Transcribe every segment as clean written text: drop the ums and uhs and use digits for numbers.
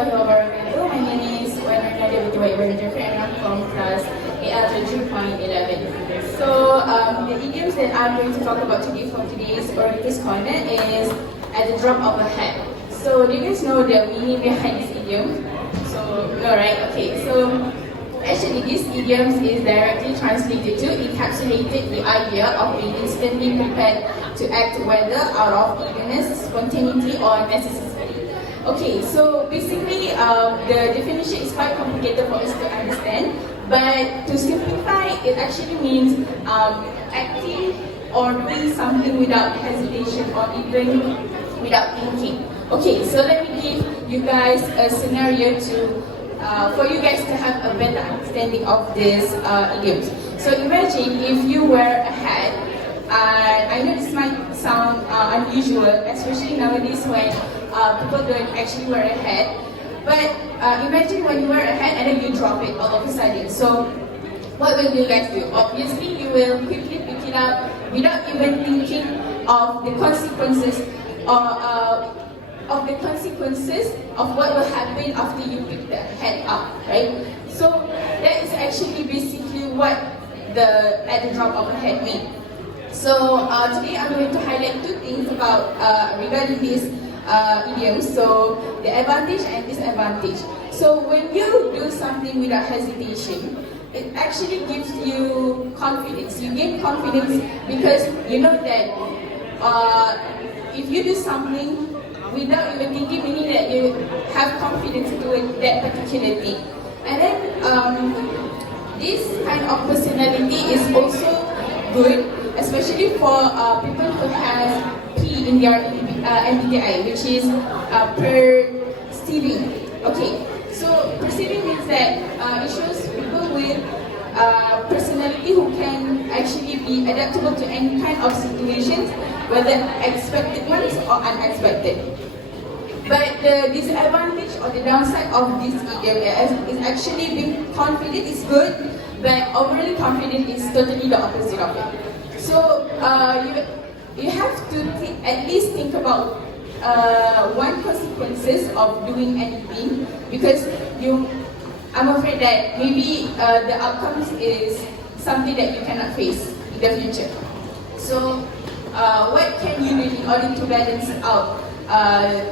warahmatullahi wabarakatuh. My name is Nadiah binti Ibrahim Jefri and I'm from class AL3.11. So the idioms that I'm going to talk about today from today's Oriental's Corner is at the drop of a hat. So do you guys know the meaning behind this idiom? So no, right? Okay. So actually, this idiom is directly translated to encapsulated the idea of being instantly prepared to act, whether out of eagerness, spontaneity, or necessity. Okay, so basically, the definition is quite complicated for us to understand, but to simplify, it actually means acting or doing something without hesitation or even without thinking. Okay, so let me give you guys a scenario for you guys to have a better understanding of this idiom. So imagine if you wear a hat. I know this might sound unusual, especially nowadays when people don't actually wear a hat. But imagine when you wear a hat and then you drop it all of a sudden. So what will you guys do? Obviously, you will quickly pick it up without even thinking of the consequences of what will happen after you pick the hat up, right? So that is actually basically what the at the drop of a hat means. So today I'm going to highlight two things about regarding this idiom. So the advantage and disadvantage. So when you do something without hesitation, it actually gives you confidence. You gain confidence because you know that if you do something without even thinking, meaning that you have confidence doing that particular thing. And then this kind of personality is also good, especially for people who have P in their MBTI, which is perceiving. Okay, so perceiving means that it shows people with personality who can actually be adaptable to any kind of situations, whether expected ones or unexpected. But the disadvantage or the downside of this idiom is actually being confident is good, but overly confident is totally the opposite of it. So you have to at least think about one consequences of doing anything, because I'm afraid that maybe the outcomes is something that you cannot face in the future. So what can you do in order to balance out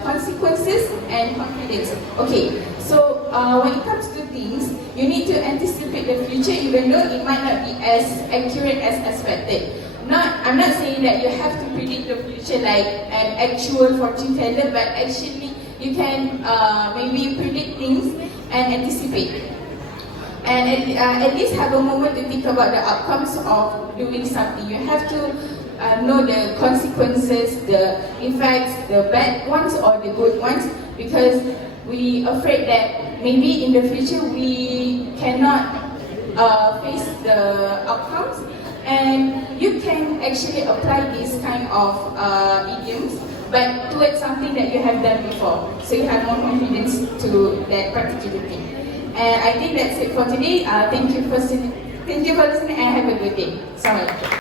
consequences and confidence? Okay, so when it comes to things, you need to anticipate the future even though it might not be as accurate as expected. I'm not saying that you have to predict the future like an actual fortune teller, but actually you can maybe predict things and anticipate. And at least have a moment to think about the outcomes of doing something. You have to know the consequences, the effects, the bad ones or the good ones, because we afraid that maybe in the future we cannot face the outcomes, and you can actually apply this kind of idioms but towards something that you have done before, so you have more confidence to that particular thing. And I think that's it for today. Thank you for listening and have a good day. Assalamualaikum.